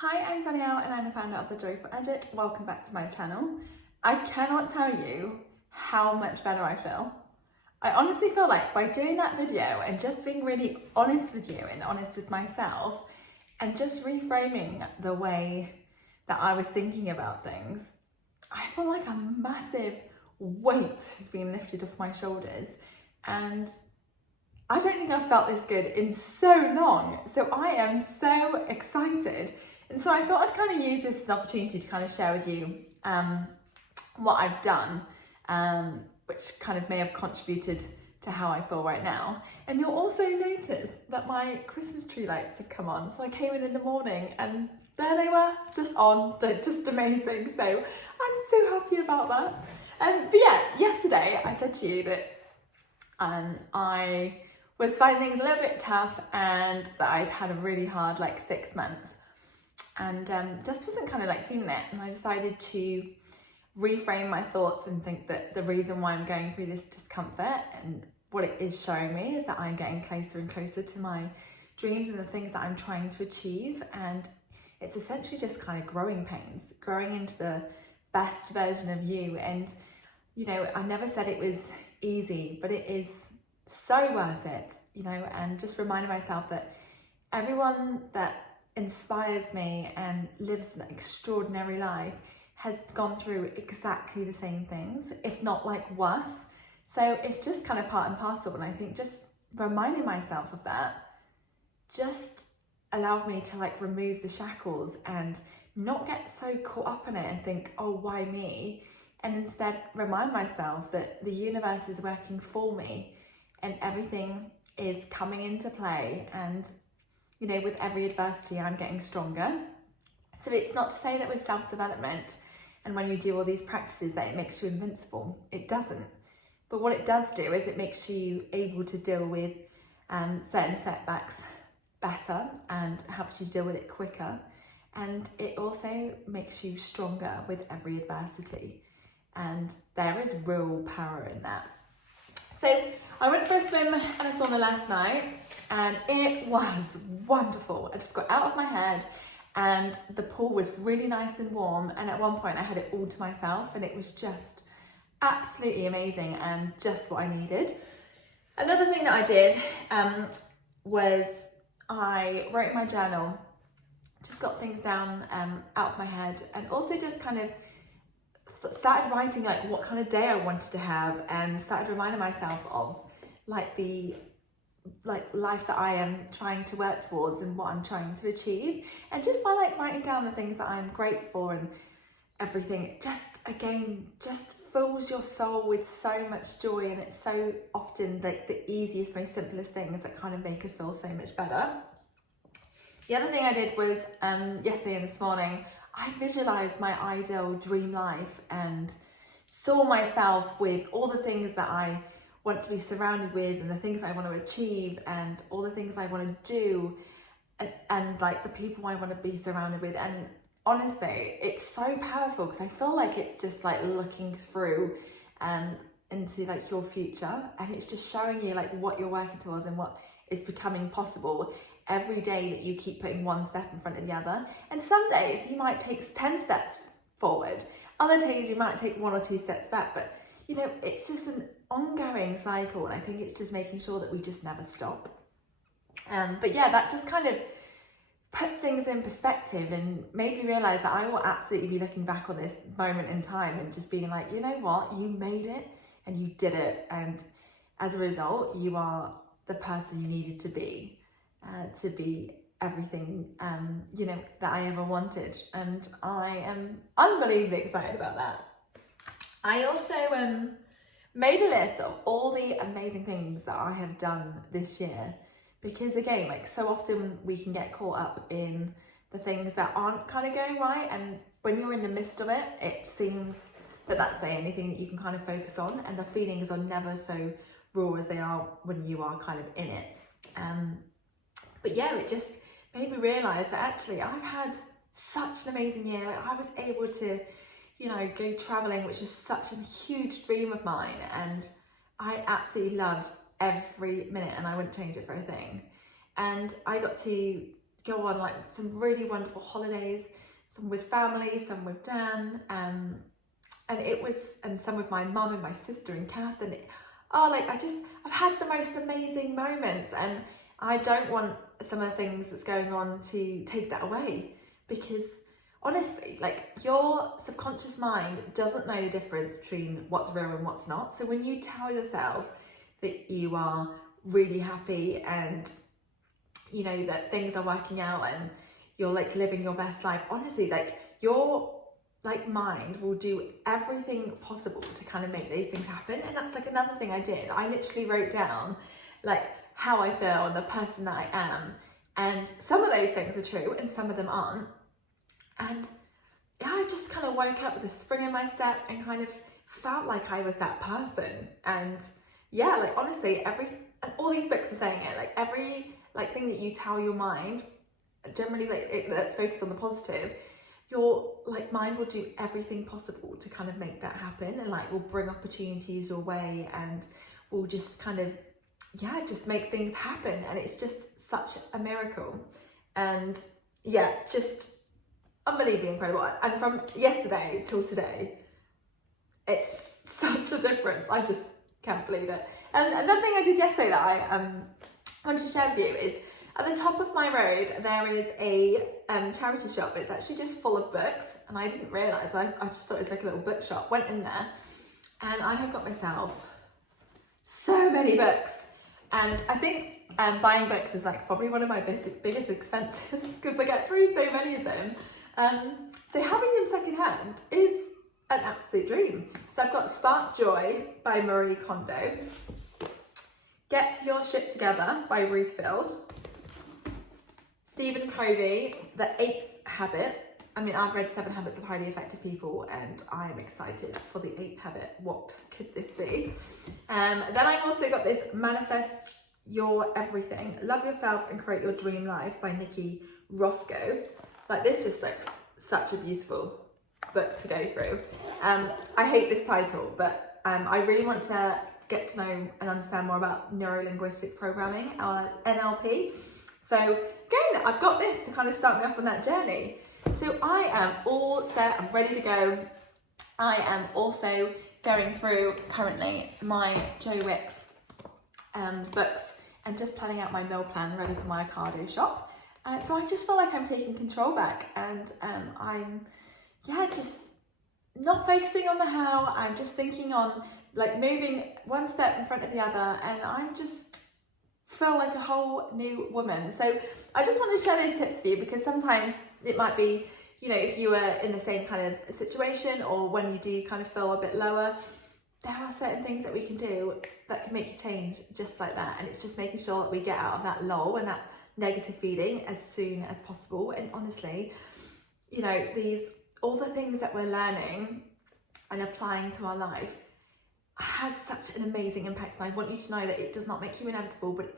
Hi, I'm Danielle and I'm the founder of The Joyful Edit. Welcome back to my channel. I cannot tell you how much better I feel. I honestly feel like by doing that video and just being really honest with you and honest with myself and just reframing the way that I was thinking about things, I feel like a massive weight has been lifted off my shoulders, and I don't think I've felt this good in so long. So I am so excited. And so I thought I'd kind of use this as an opportunity to kind of share with you what I've done, which kind of may have contributed to how I feel right now. And you'll also notice that my Christmas tree lights have come on. So I came in the morning and there they were, just on, just amazing. So I'm so happy about that. But yeah, yesterday I said to you that I was finding things a little bit tough and that I'd had a really hard 6 months. And just wasn't kind of feeling it, and I decided to reframe my thoughts and think that the reason why I'm going through this discomfort and what it is showing me is that I'm getting closer and closer to my dreams and the things that I'm trying to achieve. And it's essentially just kind of growing pains, growing into the best version of you. And I never said it was easy, but it is so worth it, and just reminding myself that everyone that inspires me and lives an extraordinary life has gone through exactly the same things, if not worse. So it's just kind of part and parcel. And I think just reminding myself of that just allowed me to remove the shackles and not get so caught up in it and think, oh, why me? And instead remind myself that the universe is working for me and everything is coming into play. And with every adversity, I'm getting stronger. So it's not to say that with self-development and when you do all these practices that it makes you invincible. It doesn't. But what it does do is it makes you able to deal with certain setbacks better and helps you deal with it quicker. And it also makes you stronger with every adversity. And there is real power in that. So I went for a swim and a sauna last night, and it was wonderful. I just got out of my head and the pool was really nice and warm. And at one point I had it all to myself and it was just absolutely amazing and just what I needed. Another thing that I did was I wrote in my journal, just got things down out of my head, and also just kind of started writing what kind of day I wanted to have, and started reminding myself of the life that I am trying to work towards and what I'm trying to achieve. And just by writing down the things that I'm grateful for and everything, just fills your soul with so much joy. And it's so often the easiest, most simplest things that kind of make us feel so much better. The other thing I did was yesterday and this morning, I visualised my ideal dream life and saw myself with all the things that I want to be surrounded with and the things I want to achieve and all the things I want to do and the people I want to be surrounded with. And honestly, it's so powerful because I feel like it's just looking through into your future, and it's just showing you what you're working towards and what is becoming possible every day that you keep putting one step in front of the other. And some days you might take 10 steps forward, other days you might take 1 or 2 steps back, but it's just an ongoing cycle. And I think it's just making sure that we just never stop. But yeah, that just kind of put things in perspective and made me realize that I will absolutely be looking back on this moment in time and just being you know what, you made it and you did it. And as a result, you are the person you needed to be everything, that I ever wanted. And I am unbelievably excited about that. I also made a list of all the amazing things that I have done this year, because again, so often we can get caught up in the things that aren't kind of going right. And when you're in the midst of it, it seems that that's the only thing that you can kind of focus on. And the feelings are never so raw as they are when you are kind of in it. But yeah, it just made me realise that actually I've had such an amazing year. I was able to, go travelling, which was such a huge dream of mine. And I absolutely loved every minute and I wouldn't change it for a thing. And I got to go on like some really wonderful holidays, some with family, some with Dan, and some with my mum and my sister and Kath, and I've had the most amazing moments, and I don't want some of the things that's going on to take that away, because honestly, like, your subconscious mind doesn't know the difference between what's real and what's not. So when you tell yourself that you are really happy and, you know, that things are working out and you're like living your best life, honestly, like, your like mind will do everything possible to kind of make these things happen. And that's like another thing I did. I literally wrote down like how I feel and the person that I am, and some of those things are true and some of them aren't. And yeah, I just kind of woke up with a spring in my step and kind of felt like I was that person. And yeah, like, honestly, and all these books are saying it, like, every like thing that you tell your mind, generally, like, let's focus on the positive, your like mind will do everything possible to kind of make that happen, and like will bring opportunities your way, and will just kind of, yeah, just make things happen. And it's just such a miracle. And yeah, just unbelievably incredible. And from yesterday till today, it's such a difference. I just can't believe it. And another thing I did yesterday that I wanted to share with you is, at the top of my road there is a charity shop. It's actually just full of books, and I didn't realise. I just thought it was like a little bookshop. Went in there and I have got myself so many books, and I think buying books is like probably one of my biggest expenses, because I get through so many of them. So having them secondhand is an absolute dream. So I've got Spark Joy by Marie Kondo, Get Your Shit Together by Ruth Field, Stephen Covey, The 8th Habit. I mean, I've read 7 Habits of Highly Effective and I am excited for the 8th habit. What could this be? Then I've also got this Manifest Your Everything, Love Yourself and Create Your Dream Life by Nikki Roscoe. Like, this just looks such a beautiful book to go through. I hate this title, but I really want to get to know and understand more about neuro-linguistic programming, NLP. So again, I've got this to kind of start me off on that journey. So I am all set, I'm ready to go. I am also going through currently my Joe Wicks books and just planning out my meal plan ready for my Ocado shop. So I just feel like I'm taking control back, and I'm just not focusing on the how. I'm just thinking on like moving one step in front of the other, and I'm just feel like a whole new woman. So I just want to share those tips with you, because sometimes it might be, you know, if you were in the same kind of situation, or when you do kind of feel a bit lower, there are certain things that we can do that can make you change just like that. And it's just making sure that we get out of that lull and that negative feeling as soon as possible. And honestly, you know, all the things that we're learning and applying to our life has such an amazing impact. And I want you to know that it does not make you invincible, but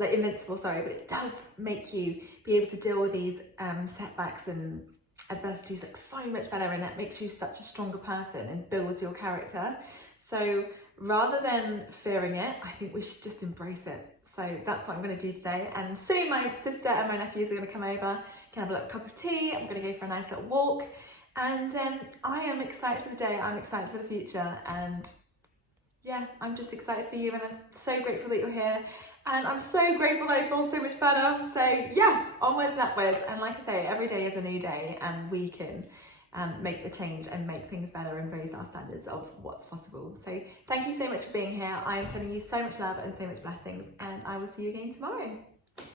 it does make you be able to deal with these setbacks and adversities like so much better, and that makes you such a stronger person and builds your character. So rather than fearing it, I think we should just embrace it. So that's what I'm going to do today. And soon my sister and my nephews are going to come over, can have a little cup of tea. I'm going to go for a nice little walk, and I am excited for the day. I'm excited for the future, and yeah, I'm just excited for you, and I'm so grateful that you're here. And I'm so grateful that I feel so much better. So yes, onwards and upwards. And like I say, every day is a new day, and we can make the change and make things better and raise our standards of what's possible. So thank you so much for being here. I am sending you so much love and so much blessings, and I will see you again tomorrow.